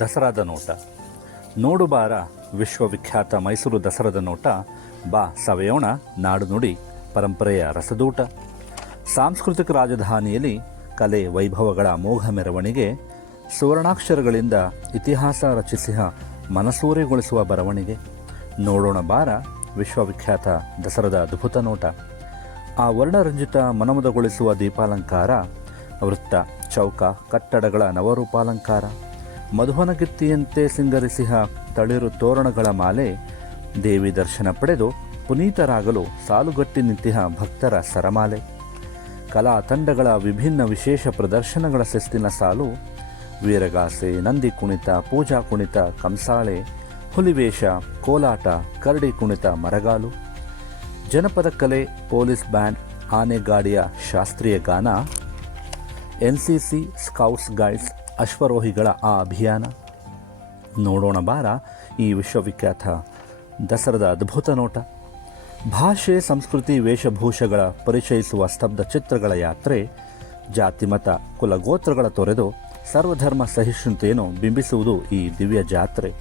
ದಸರಾದ ನೋಟ. ನೋಡುಬಾರ ವಿಶ್ವವಿಖ್ಯಾತ ಮೈಸೂರು ದಸರಾದ ನೋಟ. ಬಾ ಸವೆಯೋಣ, ನಾಡು ನುಡಿ, ಪರಂಪರೆಯ ರಸದೂಟ. ಸಾಂಸ್ಕೃತಿಕ ರಾಜಧಾನಿಯಲ್ಲಿ ಕಲೆ ವೈಭವಗಳ ಮೋಘ ಮೆರವಣಿಗೆ, ಸುವರ್ಣಾಕ್ಷರಗಳಿಂದ ಇತಿಹಾಸ ರಚಿಸಿಹ ಮನಸೂರೆಗೊಳಿಸುವ ಬರವಣಿಗೆ. ನೋಡೋಣ ಬಾರ ವಿಶ್ವವಿಖ್ಯಾತ ದಸರಾದ ಅದ್ಭುತ ನೋಟ. ಆ ವರ್ಣರಂಜಿತ ಮನಮದಗೊಳಿಸುವ ದೀಪಾಲಂಕಾರ, ವೃತ್ತ, ಚೌಕ, ಕಟ್ಟಡಗಳ ನವರೂಪಾಲಂಕಾರ. ಮಧುವನಗಿತ್ತಿಯಂತೆ ಸಿಂಗರಿಸಿಹ ತಳಿರು ತೋರಣಗಳ ಮಾಲೆ, ದೇವಿ ದರ್ಶನ ಪಡೆದು ಪುನೀತರಾಗಲು ಸಾಲುಗಟ್ಟಿ ನಿಂತಿಹ ಭಕ್ತರ ಸರಮಾಲೆ. ಕಲಾ ತಂಡಗಳ ವಿಭಿನ್ನ ವಿಶೇಷ ಪ್ರದರ್ಶನಗಳ ಶಿಸ್ತಿನ ಸಾಲು, ವೀರಗಾಸೆ, ನಂದಿ ಕುಣಿತ, ಪೂಜಾ ಕುಣಿತ, ಕಂಸಾಳೆ, ಹುಲಿವೇಷ, ಕೋಲಾಟ, ಕರಡಿ ಕುಣಿತ, ಮರಗಾಲು. ಜನಪದ ಕಲೆ, ಪೊಲೀಸ್ ಬ್ಯಾಂಡ್, ಆನೆಗಾಡಿಯ ಶಾಸ್ತ್ರೀಯ ಗಾನ ಎನ್ಸಿಸಿ ಸ್ಕೌಟ್ಸ್ ಗೈಡ್ಸ್ ಅಶ್ವರೋಹಿಗಳ ಆ ಅಭಿಯಾನ? ನೋಡೋಣ ಬಾರ ಈ ವಿಶ್ವವಿಖ್ಯಾತ ದಸರದ ಅದ್ಭುತ ನೋಟ. ಭಾಷೆ, ಸಂಸ್ಕೃತಿ, ವೇಷಭೂಷಗಳ ಪರಿಚಯಿಸುವ ಸ್ತಬ್ಧ ಚಿತ್ರಗಳ ಯಾತ್ರೆ ಜಾತಿ ಮತ ಕುಲಗೋತ್ರಗಳ ತೊರೆದು ಸರ್ವಧರ್ಮ ಸಹಿಷ್ಣುತೆಯನ್ನು ಬಿಂಬಿಸುವುದು ಈ ದಿವ್ಯ ಜಾತ್ರೆ.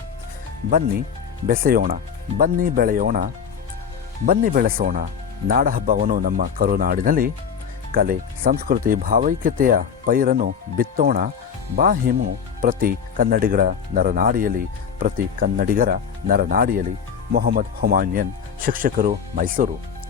ಬನ್ನಿ ಬೆಸೆಯೋಣ, ಬನ್ನಿ ಬೆಳೆಯೋಣ, ಬನ್ನಿ ಬೆಳೆಸೋಣ. ನಾಡಹಬ್ಬವನ್ನು ನಮ್ಮ ಕರುನಾಡಿನಲ್ಲಿ ಕಲೆ, ಸಂಸ್ಕೃತಿ, ಭಾವೈಕ್ಯತೆಯ ಪೈರನ್ನು ಬಿತ್ತೋಣ. ಬಾ ಹೇಮು ಪ್ರತಿ ಕನ್ನಡಿಗರ ನರನಾಡಿಯಲ್ಲಿ ಪ್ರತಿ ಕನ್ನಡಿಗರ ನರನಾಡಿಯಲ್ಲಿ. ಮೊಹಮ್ಮದ್ ಹುಮಾಯೂನ್ ಶಿಕ್ಷಕರು ಮೈಸೂರು.